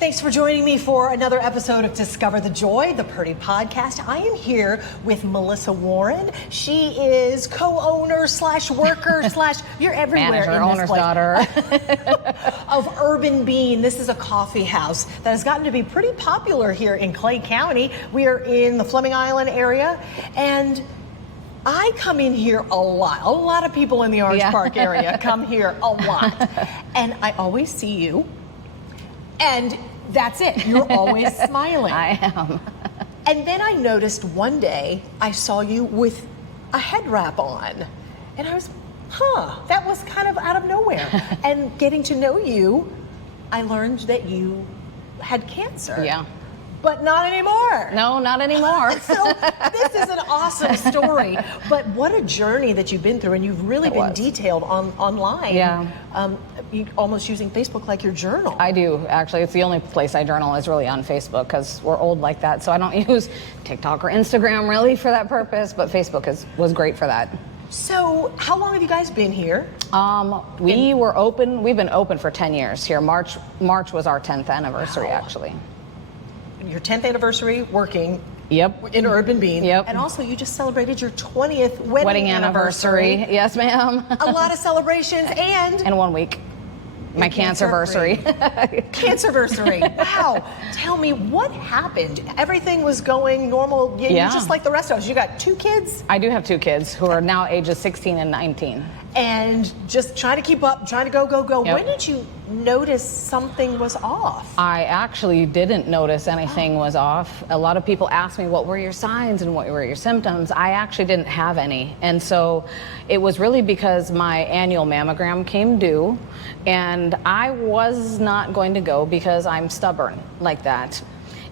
Thanks for joining me for another episode of Discover the Joy, the Purdy Podcast. I am here with Melissa Warren. She is co-owner / worker / you're everywhere manager, in this owner's place. daughter of Urban Bean. This is a coffee house that has gotten to be pretty popular here in Clay County. We are in the Fleming Island area, and I come in here a lot. A lot of people in the Orange Park area come here a lot. And I always see you. And that's it. You're always smiling. I am. And then I noticed one day I saw you with a head wrap on. And I was, that was kind of out of nowhere. And getting to know you, I learned that you had cancer. Yeah. But not anymore. No, not anymore. So this is an awesome story. But what a journey that you've been through, and you've really been detailed online. Yeah. You almost using Facebook like your journal. I do, actually. It's the only place I journal is really on Facebook because we're old like that. So I don't use TikTok or Instagram really for that purpose, but Facebook was great for that. So how long have you guys been here? We've been open for 10 years here. March was our 10th anniversary, actually. Your 10th anniversary working. Yep. In Urban Bean. Yep. And also you just celebrated your 20th wedding anniversary. Yes, ma'am. A lot of celebrations and... In 1 week. My cancerversary. Cancerversary. Wow. Tell me, what happened? Everything was going normal. You're just like the rest of us. You got 2 kids? I do have 2 kids who are now ages 16 and 19. And just trying to keep up, trying to go. Yep. When did you notice something was off? I actually didn't notice anything was off. A lot of people ask me, what were your signs and what were your symptoms? I actually didn't have any. And so it was really because my annual mammogram came due, and I was not going to go because I'm stubborn like that.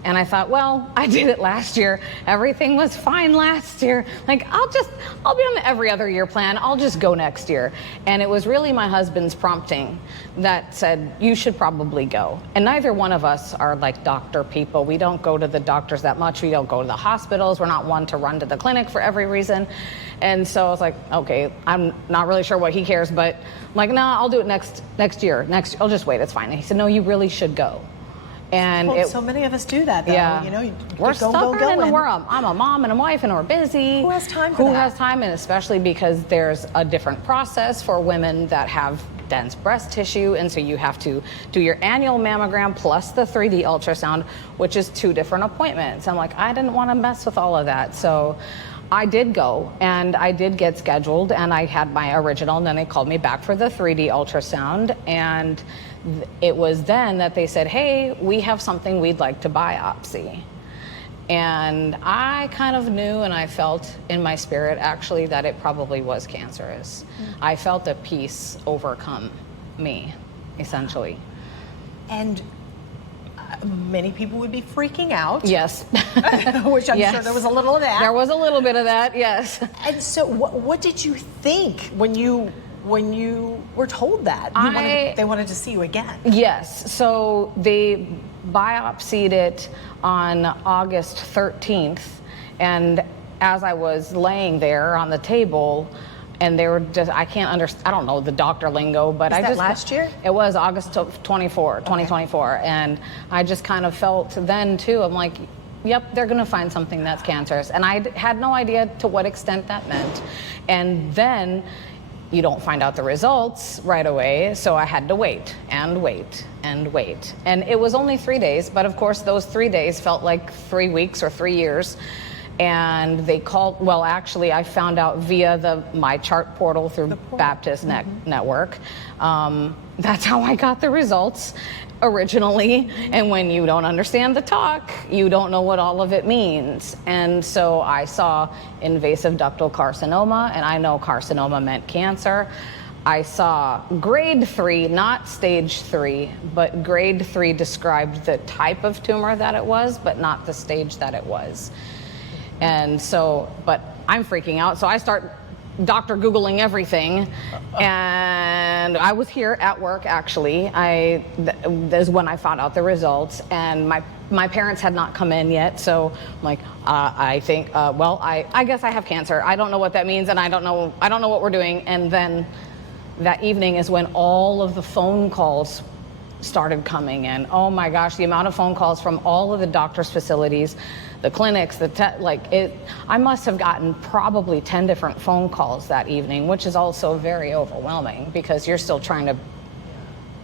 And I thought, well, I did it last year. Everything was fine last year. Like, I'll be on the every other year plan. I'll just go next year. And it was really my husband's prompting that said, you should probably go. And neither one of us are like doctor people. We don't go to the doctors that much. We don't go to the hospitals. We're not one to run to the clinic for every reason. And so I was like, okay, I'm not really sure what he cares, but I'm like, no, I'll do it next year. I'll just wait. It's fine. And he said, no, you really should go. And so many of us do that, though. Yeah. You know, we're stubborn, and I'm a mom and a wife, and we're busy. Who has time for that? Who has time, and especially because there's a different process for women that have dense breast tissue, and so you have to do your annual mammogram plus the 3D ultrasound, which is 2 different appointments. I'm like, I didn't want to mess with all of that, so I did go, and I did get scheduled, and I had my original, and then they called me back for the 3D ultrasound, and it was then that they said, hey, we have something we'd like to biopsy. And I kind of knew, and I felt in my spirit actually that it probably was cancerous. Mm-hmm. I felt a peace overcome me, essentially. And many people would be freaking out. Yes. Which I'm sure there was a little of that. There was a little bit of that, yes. And so what did you think when you were told that? They wanted to see you again. Yes. So they biopsied it on August 13th. And as I was laying there on the table, and they were just, I don't know the doctor lingo, but last year? It was August 2024. And I just kind of felt then too, I'm like, yep, they're going to find something that's cancerous. And I had no idea to what extent that meant. And then you don't find out the results right away, so I had to wait and wait and wait. And it was only 3 days, but of course those 3 days felt like 3 weeks or 3 years. And they called, well, actually I found out via my chart portal through Baptist Network. That's how I got the results originally. And when you don't understand the talk, you don't know what all of it means. And so I saw invasive ductal carcinoma, and I know carcinoma meant cancer. I saw grade 3, not stage 3, but grade 3 described the type of tumor that it was, but not the stage that it was. And so, but I'm freaking out. So I start Dr. Googling everything, and I was here at work actually. That's when I found out the results, and my parents had not come in yet, so I'm like, I think, I guess I have cancer. I don't know what that means, and I don't know what we're doing. And then that evening is when all of the phone calls started coming in. Oh my gosh, the amount of phone calls from all of the doctors' facilities, the clinics, I must have gotten probably 10 different phone calls that evening, which is also very overwhelming because you're still trying to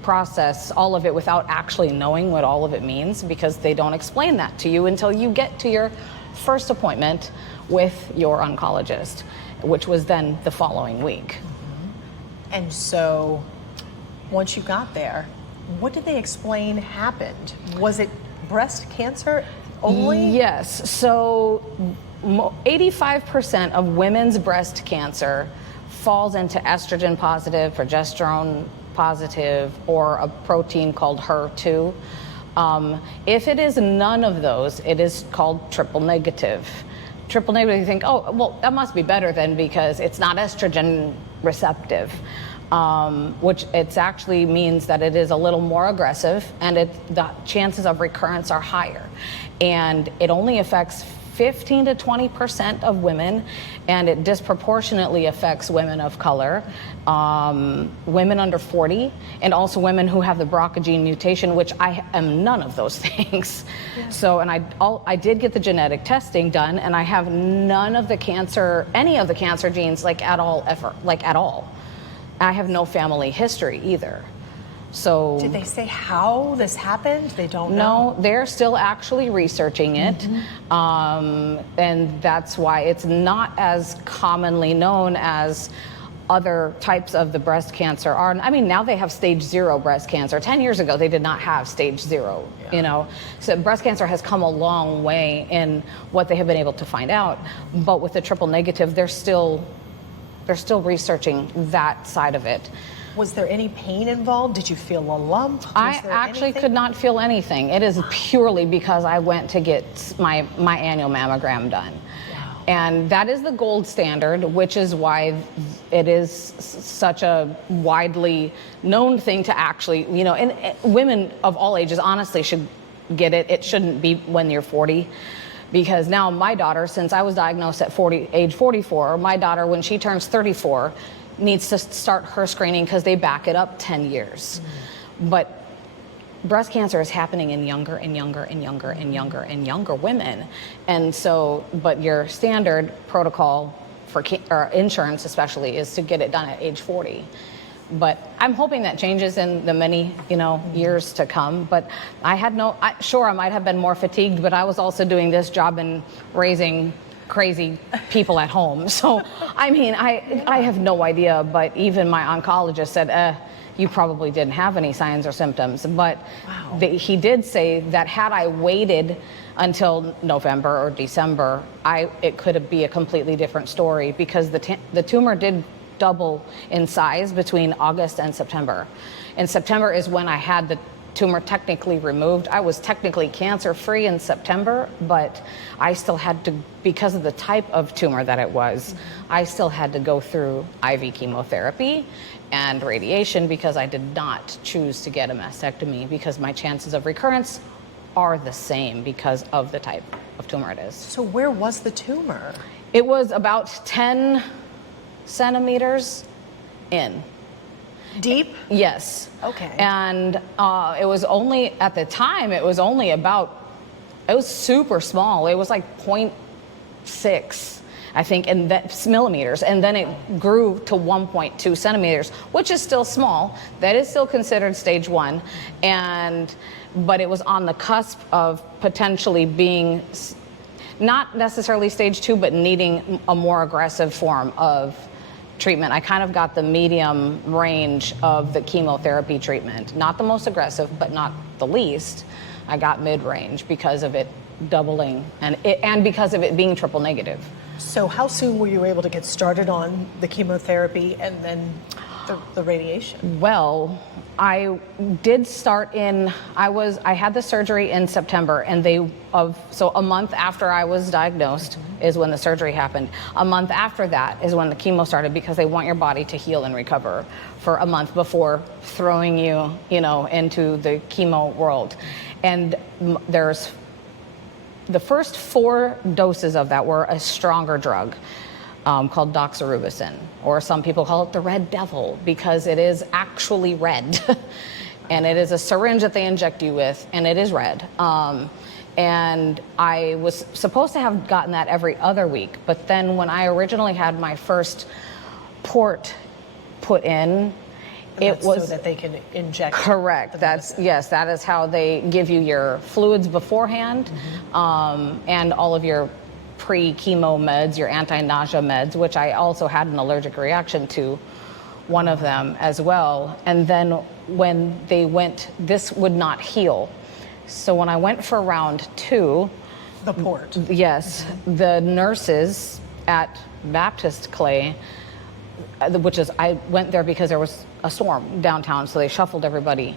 process all of it without actually knowing what all of it means, because they don't explain that to you until you get to your first appointment with your oncologist, which was then the following week. And so once you got there, what did they explain happened? Was it breast cancer only? Yes. So 85% of women's breast cancer falls into estrogen positive, progesterone positive, or a protein called HER2. If it is none of those, it is called triple negative. Triple negative, you think, oh, well, that must be better then because it's not estrogen receptive, which it actually means that it is a little more aggressive and the chances of recurrence are higher. And it only affects 15 to 20% of women, and it disproportionately affects women of color, women under 40, and also women who have the BRCA gene mutation, which I am none of those things. Yeah. So, and I did get the genetic testing done, and I have none of the cancer, any of the cancer genes, at all. I have no family history either. So did they say how this happened? They don't know? No, they're still actually researching it. Mm-hmm. And that's why it's not as commonly known as other types of the breast cancer are. I mean, now they have stage 0 breast cancer. 10 years ago, they did not have stage 0, So breast cancer has come a long way in what they have been able to find out. But with the triple negative, they're still researching that side of it. Was there any pain involved? Did you feel a lump? I actually could not feel anything. It is purely because I went to get my annual mammogram done. Wow. And that is the gold standard, which is why it is such a widely known thing to actually, and women of all ages honestly should get it. It shouldn't be when you're 40. Because now my daughter, since I was diagnosed at age 44, my daughter, when she turns 34, needs to start her screening because they back it up 10 years. Mm-hmm. But breast cancer is happening in younger and younger and younger and younger and younger women. And so, but your standard protocol for insurance especially is to get it done at age 40. But I'm hoping that changes in the many, years to come. But I had I might have been more fatigued, but I was also doing this job and raising crazy people at home. So, I mean, I have no idea, but even my oncologist said, you probably didn't have any signs or symptoms. But wow. He did say that had I waited until November or December, it could be a completely different story because the tumor did double in size between August and September. And September is when I had the tumor technically removed. I was technically cancer-free in September, but I still had to, because of the type of tumor that it was, I still had to go through IV chemotherapy and radiation because I did not choose to get a mastectomy because my chances of recurrence are the same because of the type of tumor it is. So where was the tumor? It was about 10 centimeters in. Deep? Yes. Okay. And it was only, at the time, it was super small. It was like 0.6, I think, and that's millimeters. And then it grew to 1.2 centimeters, which is still small. That is still considered stage 1. But it was on the cusp of potentially being not necessarily stage 2, but needing a more aggressive form of treatment. I kind of got the medium range of the chemotherapy treatment. Not the most aggressive, but not the least. I got mid-range because of it doubling and because of it being triple negative. So how soon were you able to get started on the chemotherapy and then the radiation? Well, I did start I had the surgery in September, and so a month after I was diagnosed is when the surgery happened. A month after that is when the chemo started because they want your body to heal and recover for a month before throwing you, into the chemo world. And there's the first 4 doses of that were a stronger drug. Called doxorubicin, or some people call it the red devil because it is actually red. and it is a syringe that they inject you with, and it is red. And I was supposed to have gotten that every other week, but then when I originally had my first port put in, it was so that they can inject. Correct. Yes, that is how they give you your fluids beforehand, and all of your pre-chemo meds, your anti-nausea meds, which I also had an allergic reaction to one of them as well. And then when they went, this would not heal. So when I went for round 2, The port. yes, the nurses at Baptist Clay, which is, I went there because there was a storm downtown, so they shuffled everybody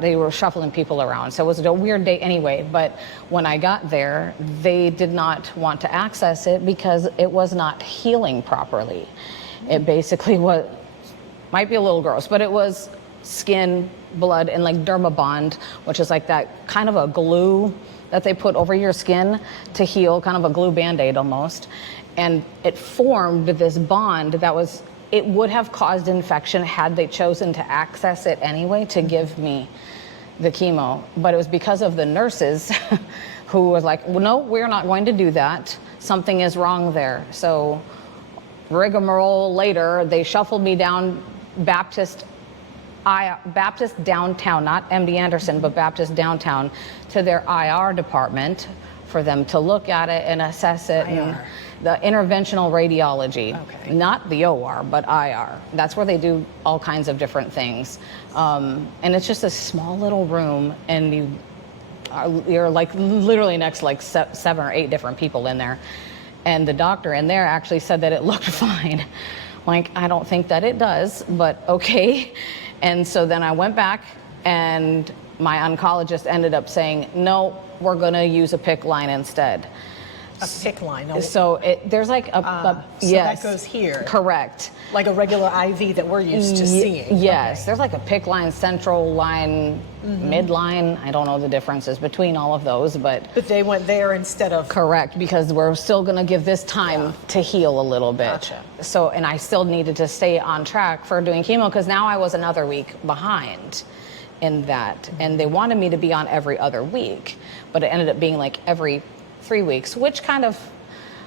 they were shuffling people around. So it was a weird day anyway, but when I got there, they did not want to access it because it was not healing properly. It basically was, might be a little gross, but it was skin, blood, and like Dermabond, which is like that kind of a glue that they put over your skin to heal, kind of a glue Band-Aid almost. And it formed this bond that was, it would have caused infection had they chosen to access it anyway to give me the chemo. But it was because of the nurses who was like, well, no, we're not going to do that. Something is wrong there. So rigmarole later, they shuffled me down Baptist downtown, not MD Anderson, but Baptist downtown, to their IR department for them to look at it and assess it. And the interventional radiology, not the OR, but IR. That's where they do all kinds of different things. And it's just a small little room, and you're like literally next to like 7 or 8 different people in there. And the doctor in there actually said that it looked fine. Like, I don't think that it does, but okay. And so then I went back, and my oncologist ended up saying, no, we're gonna use a PICC line instead. A PICC line. So there's like so yes, that goes here. Correct. Like a regular IV that we're used to seeing. Yes, there's like a PICC line, central line, midline. I don't know the differences between all of those, but they went there instead of. Correct, because we're still going to give this time to heal a little bit. Gotcha. So, and I still needed to stay on track for doing chemo because now I was another week behind in that, and they wanted me to be on every other week, but it ended up being like every 3 weeks, which kind of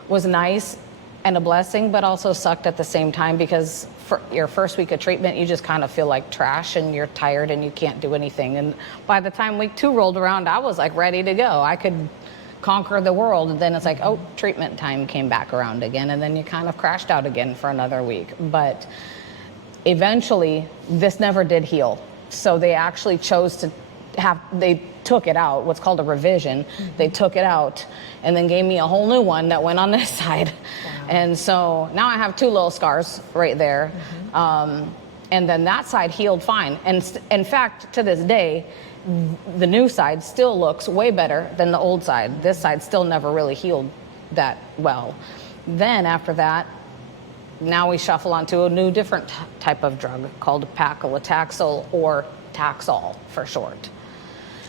was nice and a blessing, but also sucked at the same time because for your first week of treatment, you just kind of feel like trash and you're tired and you can't do anything. And by the time week 2 rolled around, I was like ready to go. I could conquer the world. And then it's like, oh, treatment time came back around again. And then you kind of crashed out again for another week. But eventually, this never did heal. So they actually chose to they took it out, what's called a revision. They took it out and then gave me a whole new one that went on this side. Wow. And so now I have 2 little scars right there. And then that side healed fine. And in fact, to this day, the new side still looks way better than the old side. This side still never really healed that well. Then after that, now we shuffle onto a new different type of drug called paclitaxel, or Taxol for short.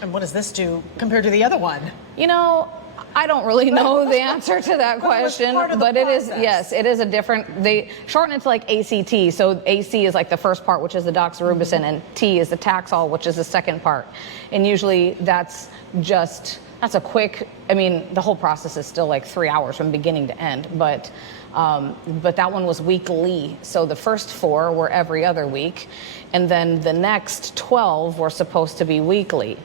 And what does this do compared to the other one? You know, I don't really know the answer to that question, but it is, yes, it is a different, they shorten it to like ACT. So AC is like the first part, which is the doxorubicin, and T is the Taxol, which is the second part. And usually that's a quick, I mean, the whole process is still like 3 hours from beginning to end, but that one was weekly. So the first 4 were every other week, and then the next 12 were supposed to be weekly.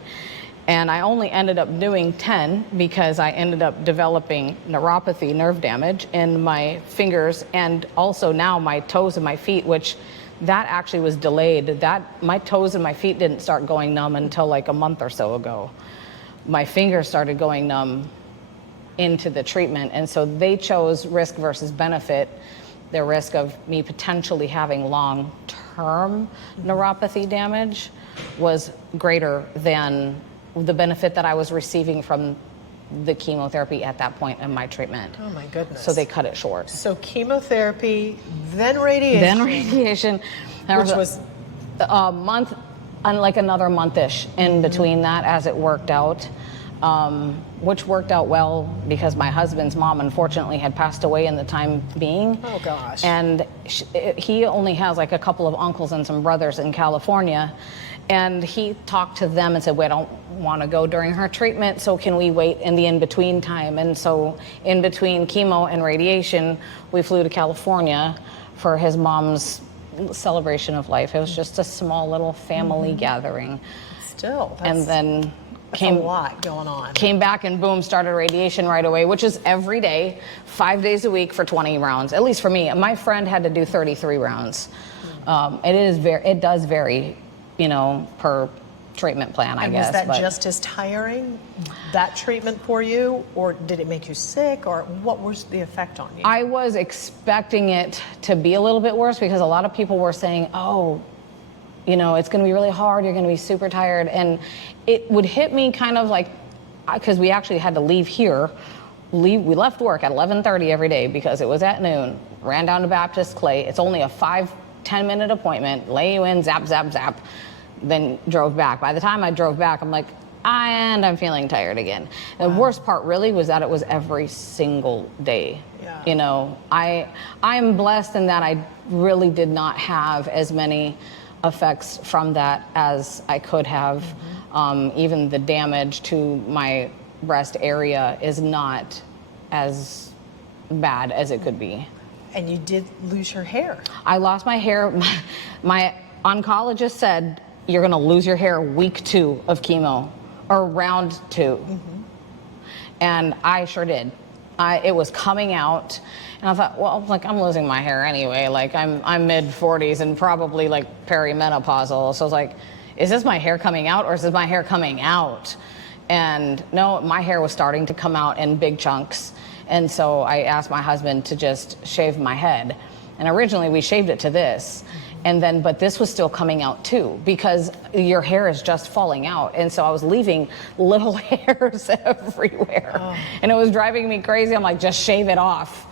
And I only ended up doing 10 because I ended up developing neuropathy, nerve damage in my fingers, and also now my toes and my feet, which that actually was delayed. My toes and my feet didn't start going numb until like a month or so ago. My fingers started going numb into the treatment, and so they chose risk versus benefit. The risk of me potentially having long-term neuropathy damage was greater than the benefit that I was receiving from the chemotherapy at that point in my treatment. Oh my goodness. So they cut it short. So chemotherapy, then radiation. Then radiation. Which was a month, like another month-ish in between that as it worked out. which worked out well because my husband's mom unfortunately had passed away in the time being. Oh, gosh. And he only has like a couple of uncles and some brothers in California. And he talked to them and said, we don't want to go during her treatment, so can we wait in the in-between time? And so in between chemo and radiation, we flew to California for his mom's celebration of life. It was just a small little family gathering. Still, And then that's a lot going on. came back and boom, started radiation right away, which is every day, 5 days a week for 20 rounds, at least for me. My friend had to do 33 rounds. It does vary, you know, per treatment plan, I guess. Was that but just as tiring, that treatment for you, or did it make you sick, or what was the effect on you? I was expecting it to be a little bit worse because a lot of people were saying, oh, you know, it's going to be really hard, you're going to be super tired. And it would hit me kind of like, because we actually had to leave here. We left work at 11:30 every day because it was at noon, ran down to Baptist Clay. It's only a 5-10 minute appointment, lay you in, zap, zap, zap, then drove back. By the time I drove back, I'm like, I'm feeling tired again. The worst part really was that it was every single day. Yeah. You know, I'm blessed in that I really did not have as many effects from that as I could have. Even the damage to my breast area is not as bad as it could be. And you did lose your hair. I lost my hair. My oncologist said, you're going to lose your hair week 2 of chemo, or round 2. And I sure did. It was coming out, and I thought, well, like, I'm losing my hair anyway. Like, I'm mid-40s and probably like perimenopausal. So I was like, is this my hair coming out, or is this my hair coming out? And no, my hair was starting to come out in big chunks. And so I asked my husband to just shave my head. And originally we shaved it to this. And then, but this was still coming out too, because your hair is just falling out. And so I was leaving little hairs everywhere. And it was driving me crazy. I'm like, just shave it off.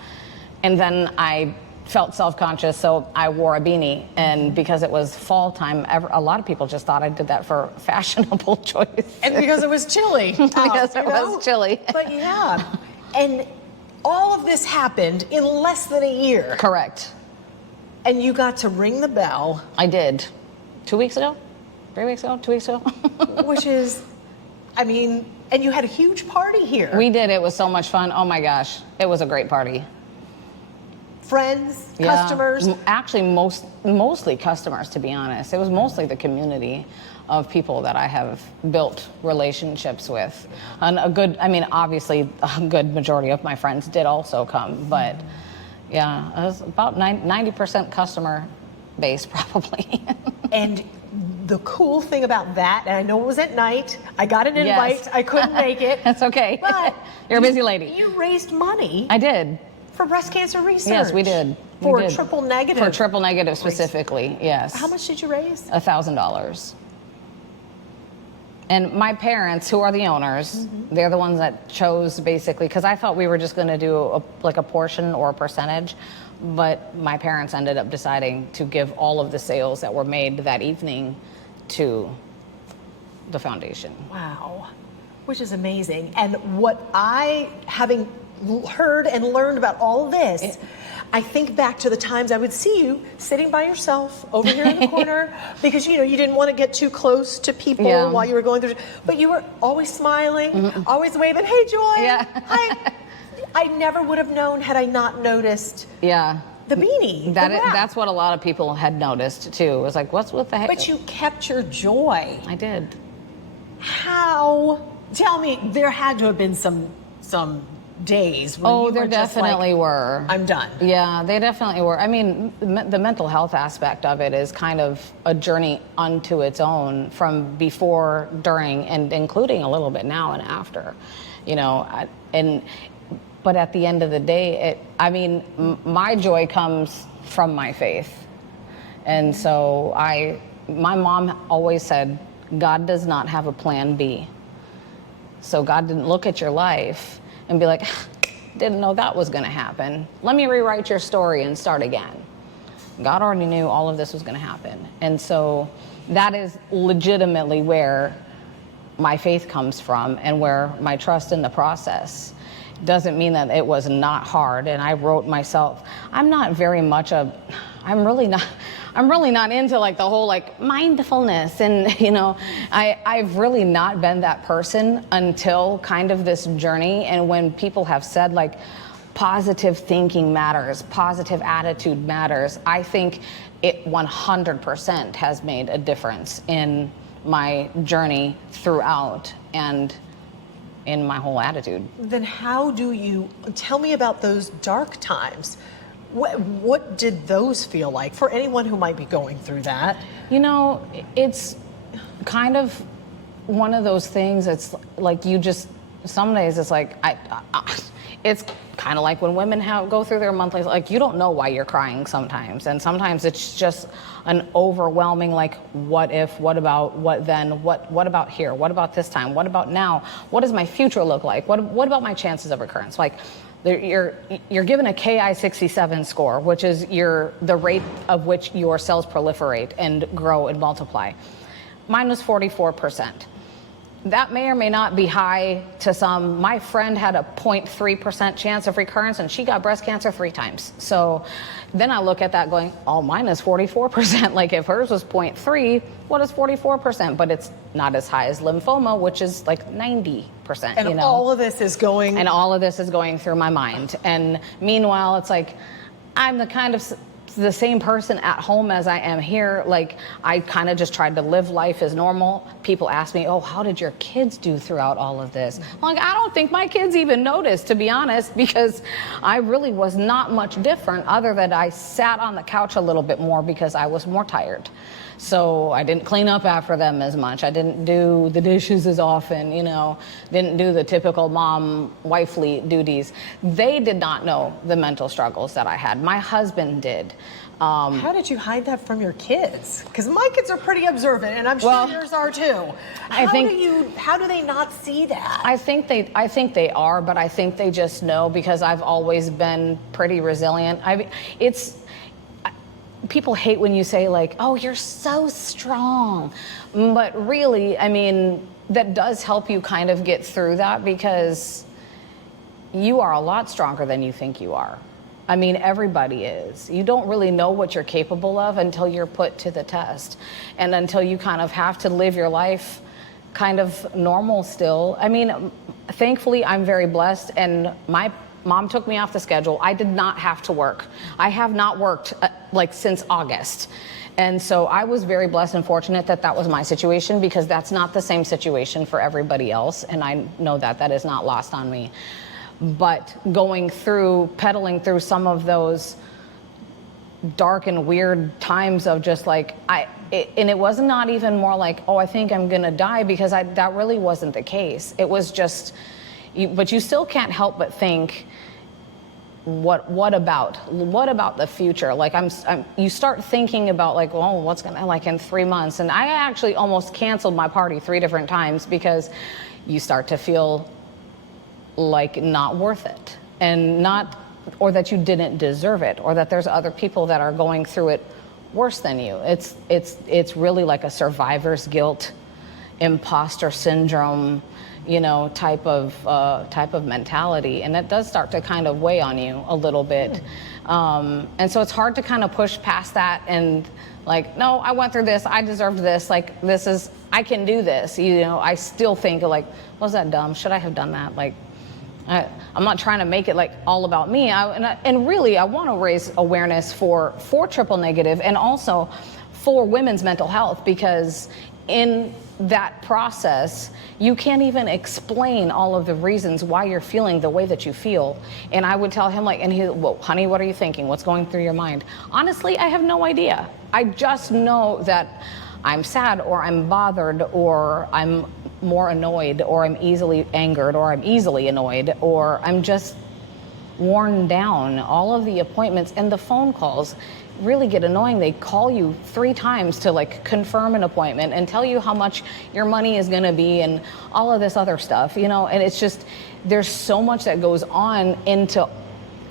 And then I felt self-conscious, so I wore a beanie. And because it was fall time, a lot of people just thought I did that for fashionable choice. And because it was chilly. Because it was chilly. But yeah. And all of this happened in less than a year. Correct. And you got to ring the bell. I did. 2 weeks ago? 3 weeks ago? 2 weeks ago? Which is, I mean, and you had a huge party here. We did. It was so much fun. Oh my gosh. It was a great party. Friends, Yeah. customers. Actually, mostly customers, to be honest. It was mostly the community of people that I have built relationships with. And obviously a good majority of my friends did also come, but yeah, it was about 90% customer base probably. And the cool thing about that, and I know it was at night, I got an invite, Yes. I couldn't make it. That's okay. But You're a busy lady. You raised money I did. for breast cancer research. Yes, we did. For We did. triple negative. For triple negative specifically, yes. How much did you raise? $1,000. And my parents, who are the owners, they're the ones that chose basically, because I thought we were just going to do a portion or a percentage, but my parents ended up deciding to give all of the sales that were made that evening to the foundation. Wow, which is amazing. And what having heard and learned about all this, I think back to the times I would see you sitting by yourself over here in the corner because you didn't want to get too close to people while you were going through, but you were always smiling, always waving, "Hey, Joy." Yeah. I never would have known had I not noticed Yeah. the beanie. That's what a lot of people had noticed too. It was like, what's with the heck? But you kept your joy. I did. How? Tell me, there had to have been some days when you there were just definitely like, were. I'm done. Yeah, they definitely were. I mean, the mental health aspect of it is kind of a journey unto its own, from before, during, and including a little bit now and after. But at the end of the day, my joy comes from my faith. And so my mom always said, God does not have a plan B. So God didn't look at your life and be like, didn't know that was going to happen. Let me rewrite your story and start again. God already knew all of this was going to happen. And so that is legitimately where my faith comes from and where my trust in the process. Doesn't mean that it was not hard. And I wrote myself, I'm really not into like the whole like mindfulness and I've really not been that person until kind of this journey. And when people have said like positive thinking matters, positive attitude matters, I think it 100% has made a difference in my journey throughout and in my whole attitude. Then how do you, tell me about those dark times. What did those feel like for anyone who might be going through that? It's kind of one of those things. It's like some days it's like, it's kind of like when women go through their monthlies, like you don't know why you're crying sometimes. And sometimes it's just an overwhelming, like, what if, what about, what then, what about here? What about this time? What about now? What does my future look like? What about my chances of recurrence? Like, you're given a Ki-67 score, which is the rate of which your cells proliferate and grow and multiply. Mine was 44%. That may or may not be high to some. My friend had a 0.3% chance of recurrence, and she got breast cancer 3 times. So then I look at that going, oh, mine is 44%. Like if hers was 0.3, what is 44%? But it's not as high as lymphoma, which is like 90%. And all of this is going... And all of this is going through my mind. And meanwhile, it's like, I'm the same person at home as I am here. Like I kind of just tried to live life as normal. People ask me, oh, how did your kids do throughout all of this? I'm like, I don't think my kids even noticed, to be honest, because I really was not much different other than I sat on the couch a little bit more because I was more tired. So I didn't clean up after them as much. I didn't do the dishes as often, didn't do the typical mom wifely duties. They did not know the mental struggles that I had. My husband did. How did you hide that from your kids? Because my kids are pretty observant, and I'm sure yours are too. How do they not see that? I think they are, but I think they just know because I've always been pretty resilient. People hate when you say like, oh, you're so strong. But really, that does help you kind of get through that because you are a lot stronger than you think you are. Everybody is. You don't really know what you're capable of until you're put to the test and until you kind of have to live your life kind of normal still. Thankfully, I'm very blessed and my mom took me off the schedule. I did not have to work. I have not worked since August. And so I was very blessed and fortunate that was my situation because that's not the same situation for everybody else. And I know that is not lost on me. But pedaling through some of those dark and weird times of just like, and it was not even more like, oh, I think I'm gonna die because that really wasn't the case. It was just, but you still can't help but think, what about the future? Like you start thinking about like, well, what's gonna like in 3 months? And I actually almost canceled my party 3 different times because you start to feel like not worth it or that you didn't deserve it or that there's other people that are going through it worse than you. It's really like a survivor's guilt, imposter syndrome, type of mentality, and that does start to kind of weigh on you a little bit. And so it's hard to kind of push past that and like, no, I went through this, I deserved this, like I can do this. I still think like, was that dumb? Should I have done that? Like, I'm not trying to make it like all about me. And really, I want to raise awareness for triple negative and also for women's mental health because in that process, you can't even explain all of the reasons why you're feeling the way that you feel. And I would tell him well, honey, what are you thinking? What's going through your mind? Honestly, I have no idea. I just know that I'm sad or I'm bothered or I'm more annoyed or I'm easily angered or I'm easily annoyed or I'm just worn down. All of the appointments and the phone calls really get annoying. They call you 3 times to like confirm an appointment and tell you how much your money is going to be and all of this other stuff, and it's just, there's so much that goes on into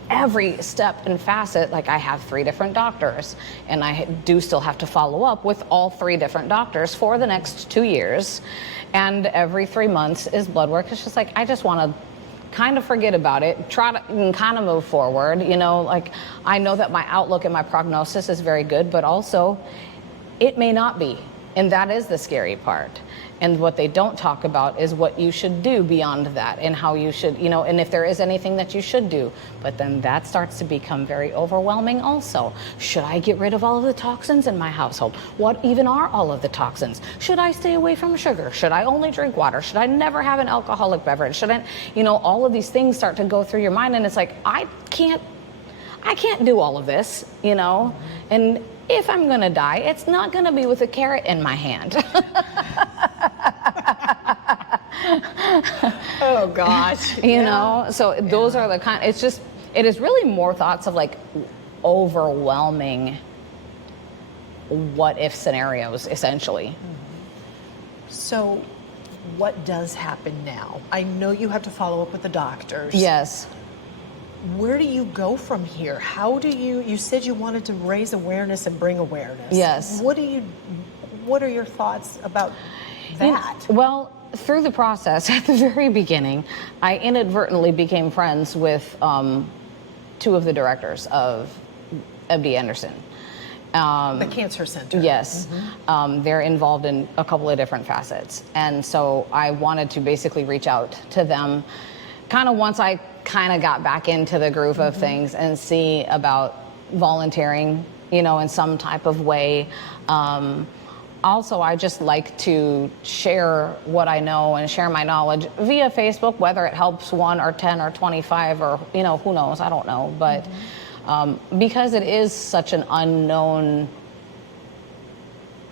every step and facet. Like I have 3 different doctors and I do still have to follow up with all 3 different doctors for the next 2 years. And every 3 months is blood work. It's just like, I just want to kind of forget about it, try to and kind of move forward. You know, like, I know that my outlook and my prognosis is very good, but also it may not be. And that is the scary part. And what they don't talk about is what you should do beyond that, and how you should, you know, and if there is anything that you should do. But then that starts to become very overwhelming also. Should I get rid of all of the toxins in my household? What even are all of the toxins? Should I stay away from sugar? Should I only drink water? Should I never have an alcoholic beverage? Should I, you know, all of these things start to go through your mind, and it's like, I can't do all of this, you know? And if I'm gonna die, it's not gonna be with a carrot in my hand. Oh gosh. You know, so those are the kind, it's just, it is really more thoughts of like overwhelming what if scenarios, essentially. So what does happen now? I know you have to follow up with the doctors. Yes. Where do you go from here? How do you said you wanted to raise awareness and bring awareness. Yes. What are your thoughts about that? Well, through the process, at the very beginning, I inadvertently became friends with 2 of the directors of MD Anderson. The cancer center. Yes. They're involved in a couple of different facets. And so I wanted to basically reach out to them kind of once I kind of got back into the groove of things, and see about volunteering, you know, in some type of way. Also, I just like to share what I know and share my knowledge via Facebook, whether it helps 1 or 10 or 25 or, you know, who knows, I don't know. But because it is such an unknown,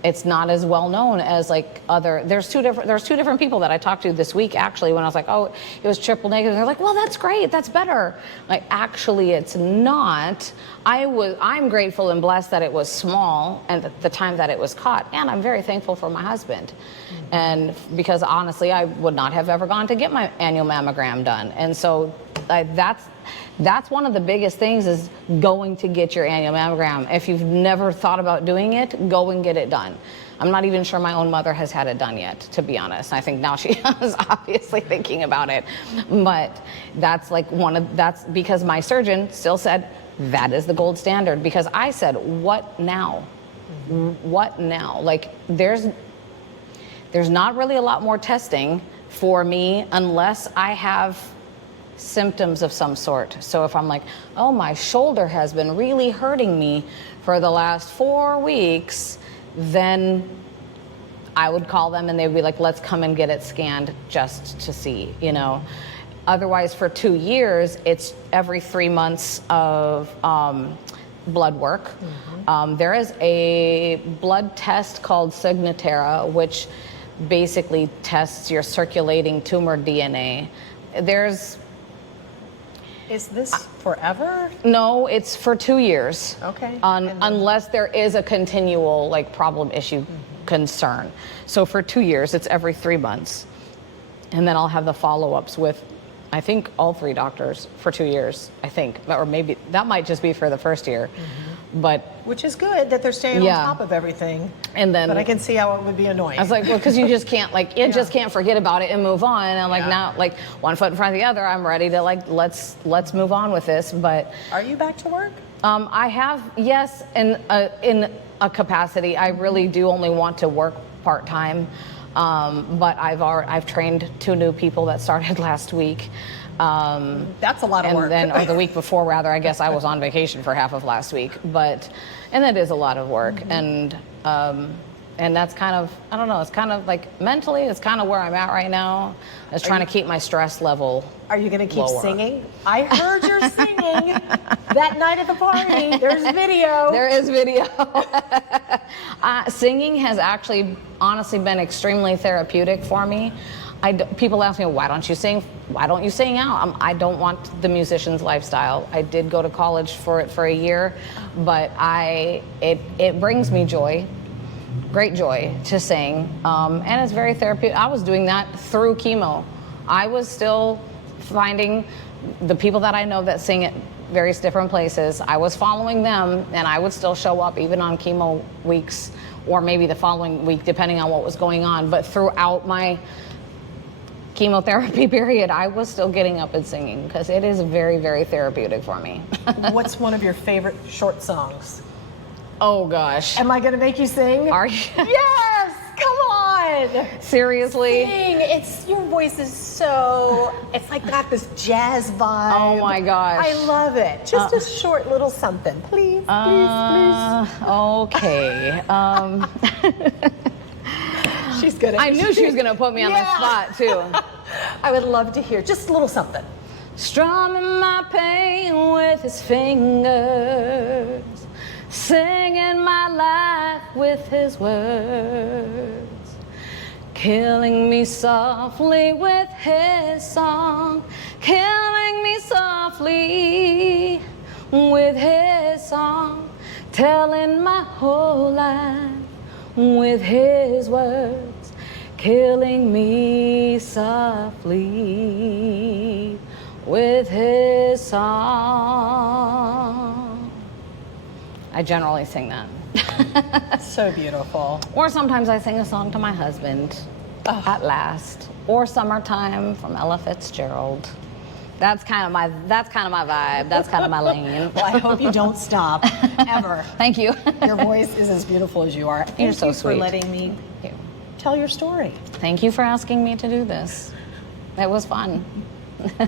it's not as well known as like other, there's two different people that I talked to this week actually, when I was like, oh, it was triple negative. They're like, well, that's great, that's better. Like, actually it's not. I'm grateful and blessed that it was small and the time that it was caught, and I'm very thankful for my husband. And because honestly, I would not have ever gone to get my annual mammogram done. And so that's one of the biggest things, is going to get your annual mammogram. If you've never thought about doing it, go and get it done. I'm not even sure my own mother has had it done yet, to be honest. I think now she is obviously thinking about it. But that's like that's because my surgeon still said that is the gold standard, because I said, what now? What now? Like, there's not really a lot more testing for me unless I have symptoms of some sort. So if I'm like, oh, my shoulder has been really hurting me for the last 4 weeks, then I would call them and they'd be like, let's come and get it scanned just to see, you know. Otherwise, for 2 years, it's every 3 months of blood work. There is a blood test called Signatera, which basically tests your circulating tumor DNA. Is this forever? No, it's for 2 years. Okay. Unless there is a continual like problem, issue, concern. So for 2 years, it's every 3 months. And then I'll have the follow-ups with, I think, all 3 doctors for 2 years, I think. Or maybe that might just be for the first year. But which is good that they're staying on top of everything. And then, but I can see how it would be annoying. I was like, well, because you just can't just can't forget about it and move on. And I'm like, now, like, one foot in front of the other, I'm ready to like let's move on with this. But are you back to work? I have, yes, in a capacity. I really do only want to work part-time. But I've trained 2 new people that started last week. That's a lot of work. Or the week before, rather. I guess I was on vacation for half of last week, and that is a lot of work. And that's kind of, I don't know, it's kind of like mentally, it's kind of where I'm at right now. I was trying to keep my stress level. Are you going to keep lower. singing? I heard you're singing that night at the party. There's video. There is video. Singing has actually, honestly, been extremely therapeutic for me. People ask me, why don't you sing? Why don't you sing out? I don't want the musician's lifestyle. I did go to college for it for a year, but it brings me joy, great joy to sing, and it's very therapeutic. I was doing that through chemo. I was still finding the people that I know that sing at various different places. I was following them, and I would still show up even on chemo weeks or maybe the following week, depending on what was going on. But throughout my chemotherapy period, I was still getting up and singing because it is very, very therapeutic for me. What's one of your favorite short songs? Oh gosh. Am I going to make you sing? Are you? Yes! Come on! Seriously? Sing! Your voice is so, it's like got this jazz vibe. Oh my gosh. I love it. Just a short little something. Please, please. Okay. She's good at I knew she was going to put me on the spot too. I would love to hear just a little something. Strumming my pain with his fingers, singing my life with his words, killing me softly with his song, killing me softly with his song, telling my whole life with his words, killing me softly with his song. I generally sing that. So beautiful. Or sometimes I sing a song to my husband, At Last, or Summertime from Ella Fitzgerald. That's kind of my vibe. That's kind of my lane. Well, I hope you don't stop, ever. Thank you. Your voice is as beautiful as you are. You're Thank so you for sweet. letting me Thank you. tell your story. Thank you for asking me to do this. It was fun.